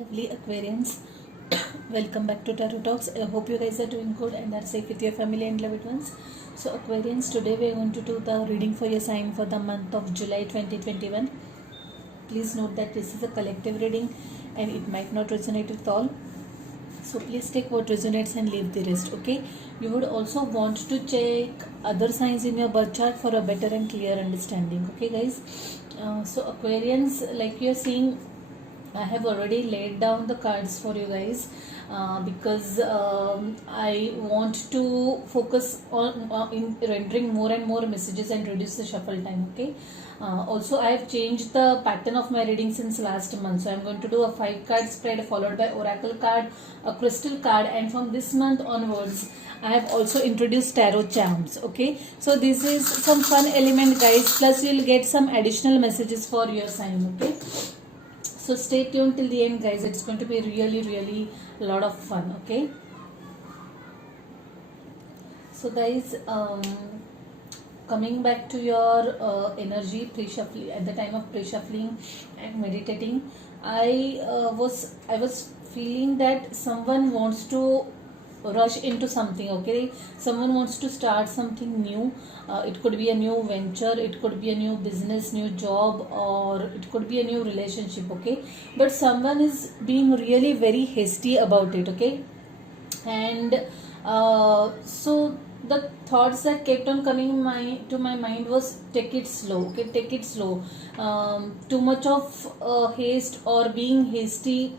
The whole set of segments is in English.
lovely Aquarians. Welcome back to Tarot Talks. I hope you guys are doing good and are safe with your family and loved ones. So, Aquarians, today we are going to do the reading for your sign for the month of July 2021. Please note that this is a collective reading and it might not resonate with all. So, please take what resonates and leave the rest, okay? You would also want to check other signs in your birth chart for a better and clear understanding, okay, guys? So, Aquarians, like you are seeing, I have already laid down the cards for you guys because I want to focus on in rendering more and more messages and reduce the shuffle time, okay? Also, I have changed the pattern of my reading since last month. So, I am going to do a 5-card spread followed by oracle card, a crystal card, and from this month onwards, I have also introduced tarot charms, okay? So, this is some fun element, guys. Plus, you will get some additional messages for your sign, okay? So stay tuned till the end, guys. It's going to be really a lot of fun, okay? So guys, coming back to your energy pre-shuffling, at the time of pre-shuffling and meditating, I was feeling that someone wants to rush into something, okay? Someone wants to start something new. It could be a new venture, it could be a new business, new job, or it could be a new relationship, okay? But someone is being really very hasty about it, okay? And so the thoughts that kept on coming to my mind was take it slow, okay? Take it slow. Too much of haste or being hasty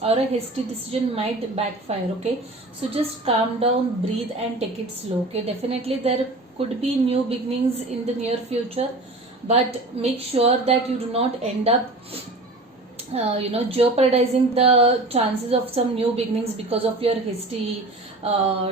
or a hasty decision might backfire, okay? So just calm down, breathe, and take it slow, okay? Definitely there could be new beginnings in the near future, but make sure that you do not end up jeopardizing the chances of some new beginnings because of your hasty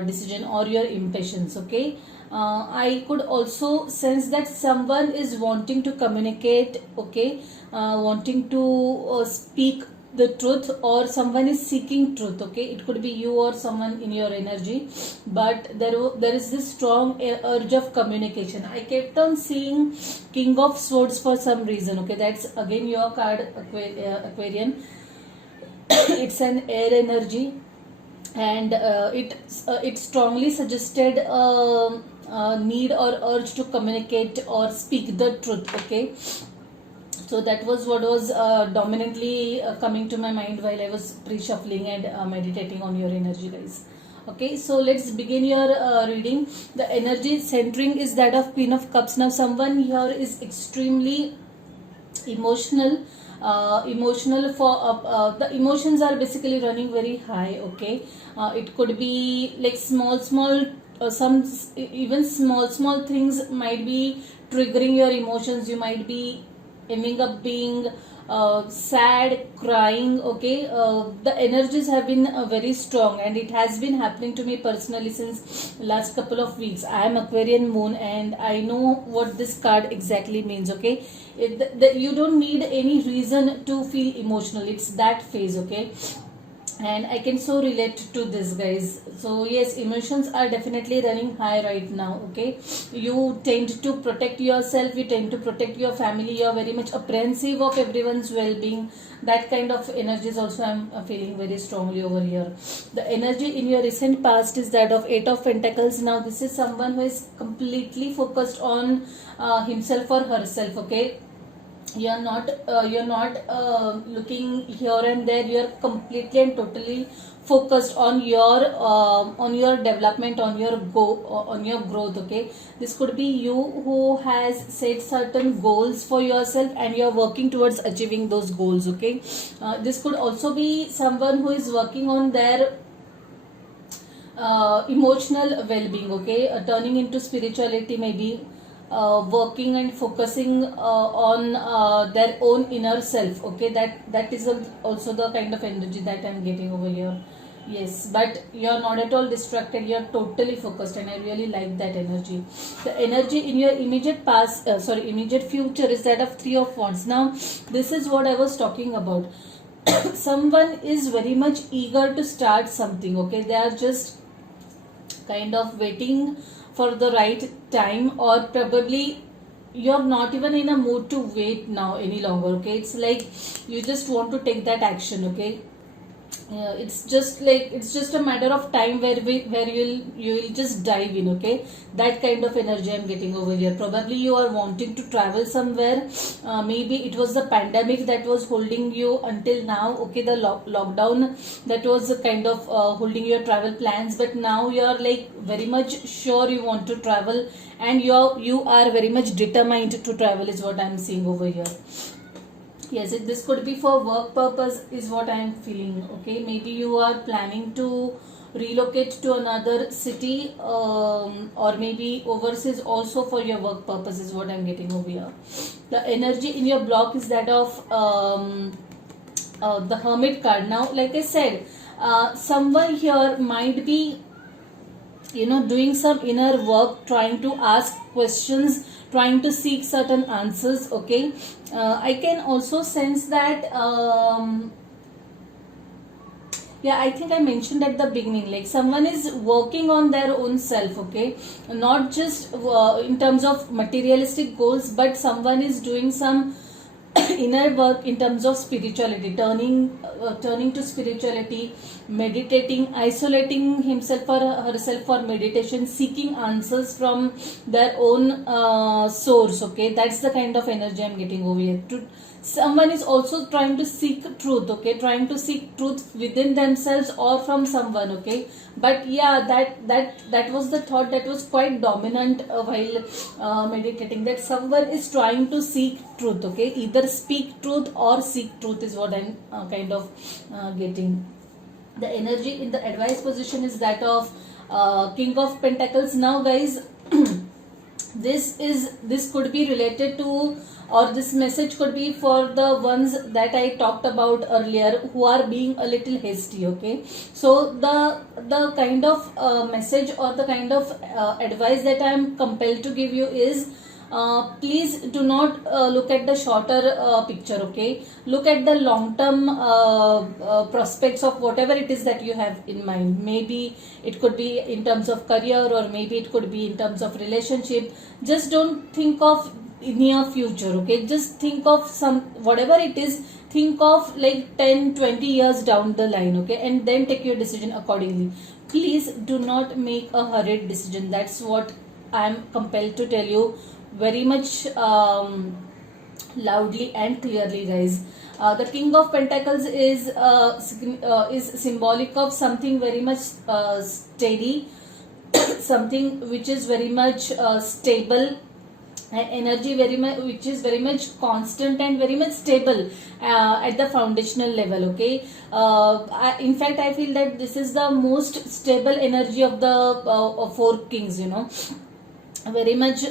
decision or your impatience, okay? I could also sense that someone is wanting to communicate, okay? Wanting to speak the truth, or someone is seeking truth, okay? It could be you or someone in your energy, but there is this strong urge of communication. I kept on seeing King of Swords for some reason, okay? That's again your card, Aquarian. It's an air energy, and it strongly suggested need or urge to communicate or speak the truth, okay? So that was what was dominantly coming to my mind while I was pre-shuffling and meditating on your energy, guys. Okay, so let's begin your reading. The energy centering is that of Queen of Cups. Now someone here is extremely emotional. Emotional for the emotions are basically running very high, okay? It could be like small some even small things might be triggering your emotions. You might be ending up being sad, crying, okay? The energies have been very strong, and it has been happening to me personally since last couple of weeks. I am Aquarian moon and I know what this card exactly means, okay? You don't need any reason to feel emotional. It's that phase, okay? And I can so relate to this, guys. So yes, emotions are definitely running high right now, okay? You tend to protect yourself, you tend to protect your family, you're very much apprehensive of everyone's well-being. That kind of energies also I'm feeling very strongly over here. The energy in your recent past is that of 8 of Pentacles. Now this is someone who is completely focused on himself or herself, okay? You're not looking here and there. You're completely and totally focused on your development, on your growth, okay? This could be you who has set certain goals for yourself and you're working towards achieving those goals, okay? This could also be someone who is working on their emotional well-being, okay? Turning into spirituality, maybe working and focusing on their own inner self, okay? That is also the kind of energy that I'm getting over here. Yes, but you're not at all distracted, you're totally focused, and I really like that energy. The energy in your immediate immediate future is that of 3 of Wands. Now this is what I was talking about. Someone is very much eager to start something, okay? They are just kind of waiting for the right time, or probably you're not even in a mood to wait now any longer, okay? It's like you just want to take that action, okay? Yeah, it's just a matter of time where you will just dive in. Okay, that kind of energy I'm getting over here. Probably you are wanting to travel somewhere. Maybe it was the pandemic that was holding you until now. Okay, the lockdown that was kind of holding your travel plans, but now you are like very much sure you want to travel, and you are very much determined to travel is what I'm seeing over here. Yes, this could be for work purpose is what I am feeling. Okay, maybe you are planning to relocate to another city, or maybe overseas also for your work purpose is what I'm getting over here. The energy in your block is that of the Hermit card. Now, like I said, someone here might be doing some inner work, trying to ask questions, trying to seek certain answers. Okay, I can also sense that yeah, I think I mentioned at the beginning, like someone is working on their own self. Okay, not just in terms of materialistic goals, but someone is doing some inner work in terms of spirituality, turning to spirituality, meditating, isolating himself or herself for meditation, seeking answers from their own source. Okay, that's the kind of energy I'm getting over here. Someone is also trying to seek truth. Okay, trying to seek truth within themselves or from someone. Okay, but yeah, that was the thought that was quite dominant while meditating, that someone is trying to seek truth. Okay, either speak truth or seek truth is what I'm kind of getting. The energy in the advice position is that of King of Pentacles. Now guys, this could be related to, or this message could be for the ones that I talked about earlier who are being a little hasty. Okay, so the kind of message or the kind of advice that I am compelled to give you is, please do not look at the shorter picture. Okay, look at the long term prospects of whatever it is that you have in mind. Maybe it could be in terms of career, or maybe it could be in terms of relationship. Just don't think of near future. Okay, just think of some, whatever it is, think of like 10-20 years down the line. Okay, and then take your decision accordingly. Please do not make a hurried decision. That's what I am compelled to tell you very much loudly and clearly, guys. The King of Pentacles is symbolic of something very much steady, something which is very much stable, energy very much which is very much constant and very much stable at the foundational level. Okay, in fact I feel that this is the most stable energy of the four kings. Very much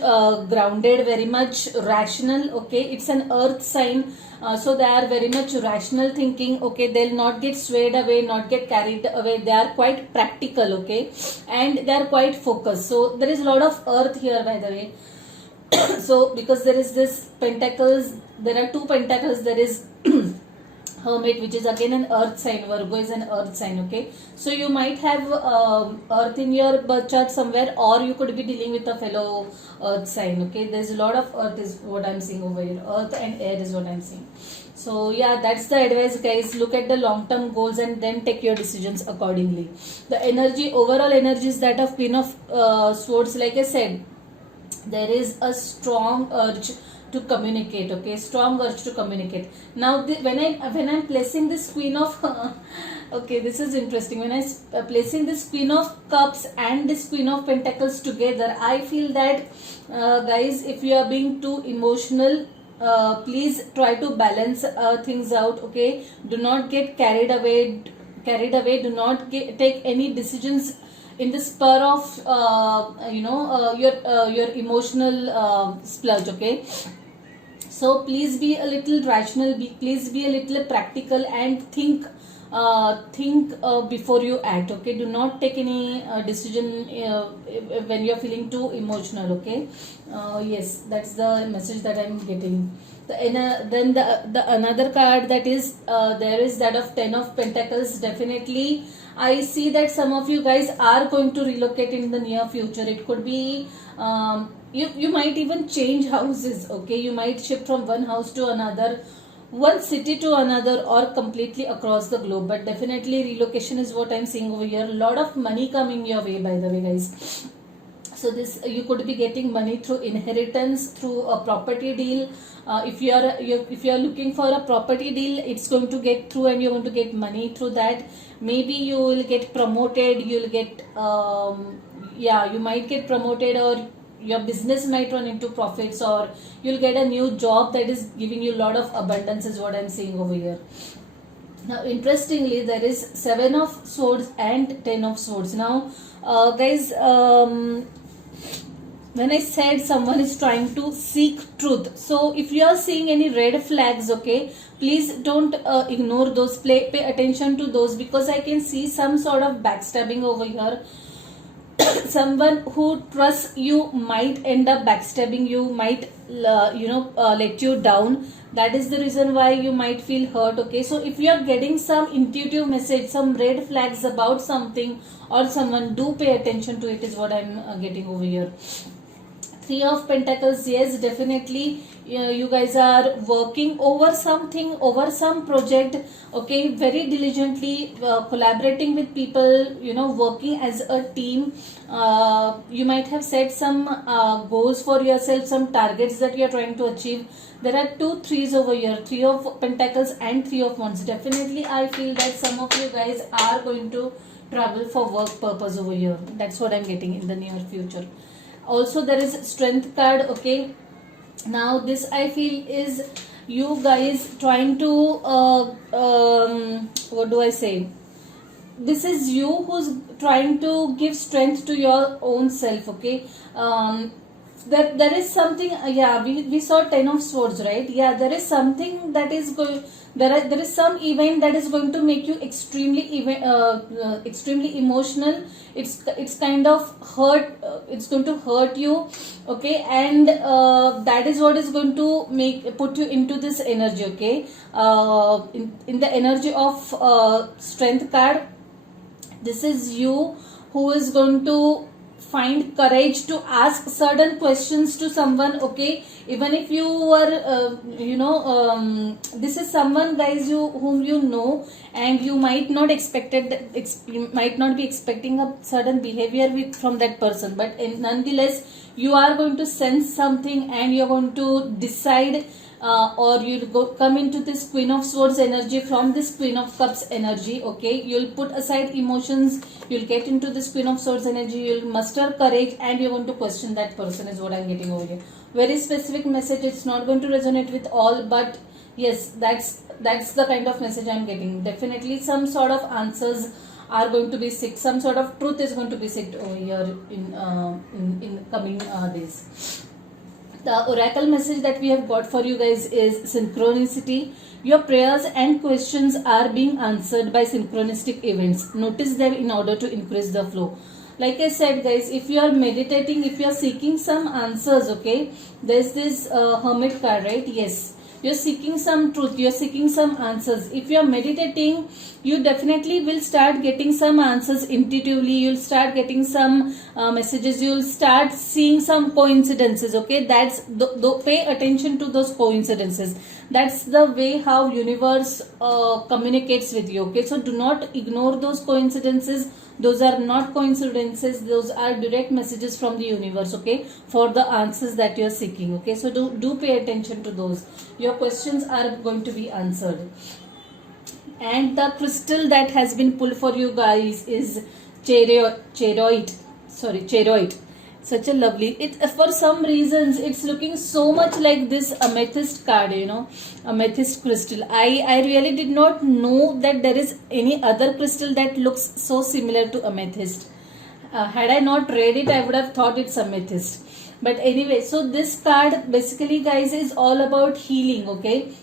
grounded, very much rational. Okay, it's an earth sign, so they are very much rational thinking. Okay, they'll not get swayed away, not get carried away. They are quite practical. Okay, and they are quite focused. So there is a lot of earth here, by the way. So because there is this pentacles, there are two pentacles. There is Hermit, which is again an earth sign. Virgo is an earth sign. Okay, so you might have earth in your birth chart somewhere, or you could be dealing with a fellow earth sign. Okay, there's a lot of earth is what I'm seeing over here. Earth and air is what I'm seeing. So yeah, that's the advice, guys. Look at the long term goals and then take your decisions accordingly. The energy, overall energy, is that of Queen of Swords. Like I said, there is a strong urge to communicate. Okay, strong urge to communicate. Now when I'm placing this Queen of okay, this is interesting. When I placing this Queen of Cups and this Queen of Pentacles together, I feel that guys, if you are being too emotional, please try to balance things out. Okay, do not get carried away. Do not take any decisions in the spur of your emotional splurge. Okay, so please be a little rational, please be a little practical, and think before you act. Okay, do not take any decision when you are feeling too emotional. Okay, yes, that's the message that I'm getting. Then the another card that is there is that of Ten of Pentacles. Definitely I see that some of you guys are going to relocate in the near future. It could be you might even change houses. Okay, you might shift from one house to another. one city to another or completely across the globe. But definitely relocation is what I'm seeing over here. A lot of money coming your way, by the way, guys. So this, you could be getting money through inheritance, through a property deal. If you are looking for a property deal, it's going to get through, and you're going to get money through that. Maybe you will get promoted. You'll get you might get promoted, or your business might run into profits, or you'll get a new job that is giving you a lot of abundance, is what I'm seeing over here. Now interestingly, there is 7 of swords and 10 of swords. Now guys, when I said someone is trying to seek truth, so if you are seeing any red flags, okay, please don't ignore those. Pay attention to those, because I can see some sort of backstabbing over here. Someone who trusts you might end up backstabbing you, might let you down. That is the reason why you might feel hurt. Okay, so if you are getting some intuitive message, some red flags about something or someone, do pay attention to it, is what I'm getting over here. 3 of Pentacles, yes, definitely you guys are working over something, over some project, okay, very diligently, collaborating with people, working as a team. You might have set some goals for yourself, some targets that you are trying to achieve. There are 2 threes over here, 3 of Pentacles and 3 of Wands. Definitely I feel that some of you guys are going to travel for work purpose over here. That's what I'm getting in the near future. Also there is Strength card. Okay, now this I feel is you guys trying to what do I say, this is you who's trying to give strength to your own self. Okay, there is something, we saw 10 of swords, right? Yeah, there is something that is going, there is some event that is going to make you extremely emotional. It's kind of hurt, it's going to hurt you, okay, and that is what is going to put you into this energy. Okay, in the energy of Strength card, this is you who is going to find courage to ask certain questions to someone. Okay, even if you are this is someone, guys, whom you know, and you might not you might not be expecting a certain behavior from that person, but nonetheless you are going to sense something, and you're going to decide, or you'll come into this Queen of Swords energy from this Queen of Cups energy. Okay, you'll put aside emotions, you'll get into this Queen of Swords energy, you'll muster courage, and you're going to question that person, is what I'm getting over here. Very specific message. It's not going to resonate with all, but yes, that's the kind of message I'm getting. Definitely some sort of answers are going to be seeked, some sort of truth is going to be seeked over here in coming days. The oracle message that we have got for you guys is synchronicity. Your prayers and questions are being answered by synchronistic events. Notice them in order to increase the flow. Like I said, guys, if you are meditating, if you are seeking some answers, okay, there's this Hermit card, right? Yes, you're seeking some truth, you're seeking some answers. If you're meditating, you definitely will start getting some answers intuitively. You'll start getting some messages, you'll start seeing some coincidences. Okay, that's pay attention to those coincidences. That's the way how universe communicates with you. Okay, so do not ignore those coincidences. Those are not coincidences, those are direct messages from the universe, okay, for the answers that you are seeking. Okay, so do pay attention to those. Your questions are going to be answered. And the crystal that has been pulled for you guys is Charoite. Such a lovely, for some reasons it's looking so much like this amethyst card, amethyst crystal. I really did not know that there is any other crystal that looks so similar to amethyst. Had I not read it, I would have thought it's amethyst. But anyway, so this card basically, guys, is all about healing. Okay,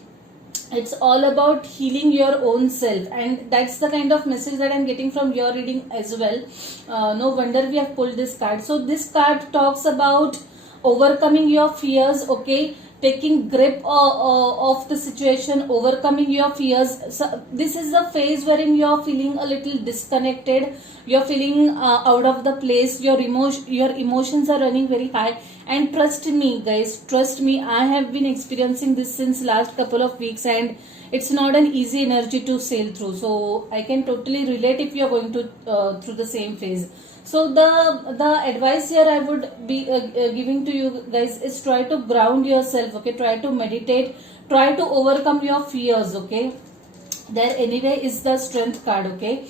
it's all about healing your own self, and that's the kind of message that I'm getting from your reading as well. No wonder we have pulled this card. So this card talks about overcoming your fears, okay, taking grip of the situation, overcoming your fears. So this is the phase wherein you're feeling a little disconnected, you're feeling out of the place, your emotions are running very high, And trust me guys, trust me, I have been experiencing this since last couple of weeks, and it's not an easy energy to sail through. So I can totally relate if you are going to through the same phase. So the advice here I would be giving to you guys is try to ground yourself, okay? Try to meditate, try to overcome your fears, okay? There anyway is the strength card, okay?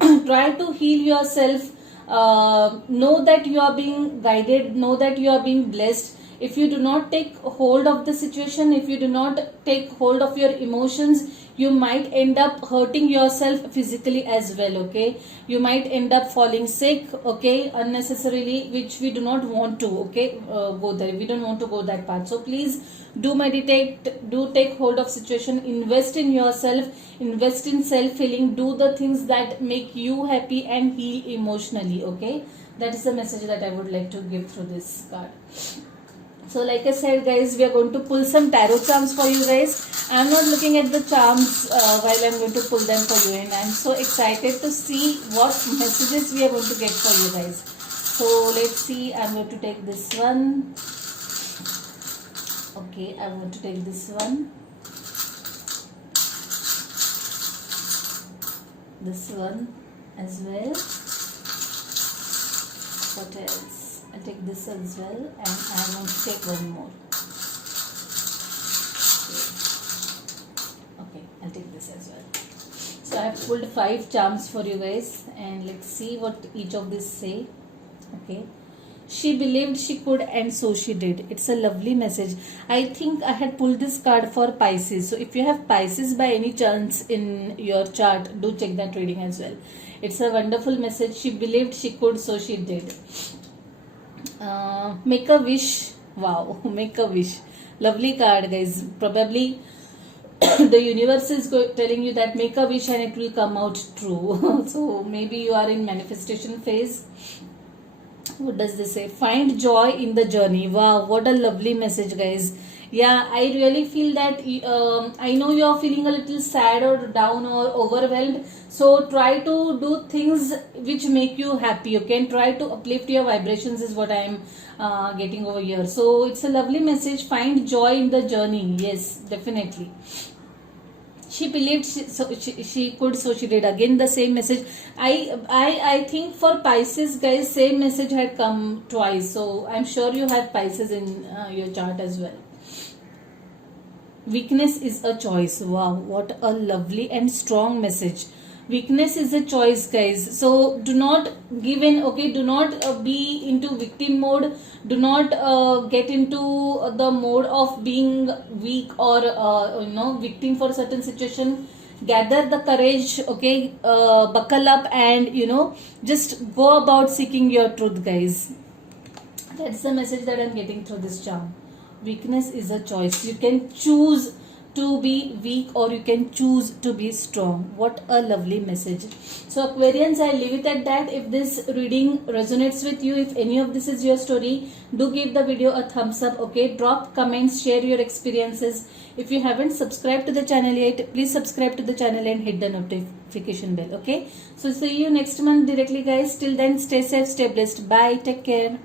Try to heal yourself. Know that you are being guided, know that you are being blessed. If you do not take hold of the situation, if you do not take hold of your emotions, you might end up hurting yourself physically as well, okay? You might end up falling sick, okay, unnecessarily, which we do not want to, okay, go there. We don't want to go that path. So please do meditate, do take hold of situation, invest in yourself, invest in self healing, do the things that make you happy and heal emotionally, okay? That is the message that I would like to give through this card. So like I said guys, we are going to pull some tarot charms for you guys. I am not looking at the charms while I am going to pull them for you, and I am so excited to see what messages we are going to get for you guys. So let's see. I am going to take this one. Okay, I am going to take this one. This one as well. What else? I'll take this as well, and I'm going to take one more. Okay, I'll take this as well. So I have pulled 5 charms for you guys, and let's see what each of these say. Okay. She believed she could, and so she did. It's a lovely message. I think I had pulled this card for Pisces. So if you have Pisces by any chance in your chart, do check that reading as well. It's a wonderful message. She believed she could, so she did. Make a wish. Wow, make a wish. Lovely card guys. Probably the universe is telling you that make a wish and it will come out true. So maybe you are in manifestation phase. What does this say? Find joy in the journey. Wow, what a lovely message guys. Yeah, I really feel that I know you are feeling a little sad or down or overwhelmed. So try to do things which make you happy, okay? And try to uplift your vibrations is what I am getting over here. So it's a lovely message. Find joy in the journey. Yes, definitely. She believed she could, so she did. Again the same message. I think for Pisces guys, same message had come twice. So I'm sure you have Pisces in your chart as well. Weakness is a choice. Wow, what a lovely and strong message. Weakness is a choice guys. So do not give in, okay? Do not be into victim mode. Do not get into the mode of being weak or victim for a certain situation. Gather the courage, okay? Buckle up and just go about seeking your truth guys. That's the message that I'm getting through this charm. Weakness is a choice. You can choose to be weak or you can choose to be strong. What a lovely message. So Aquarians, I leave it at that. If this reading resonates with you, if any of this is your story, do give the video a thumbs up, okay? Drop comments, share your experiences. If you haven't subscribed to the channel yet, please subscribe to the channel and hit the notification bell, okay? So see you next month directly guys. Till then, stay safe, stay blessed. Bye, take care.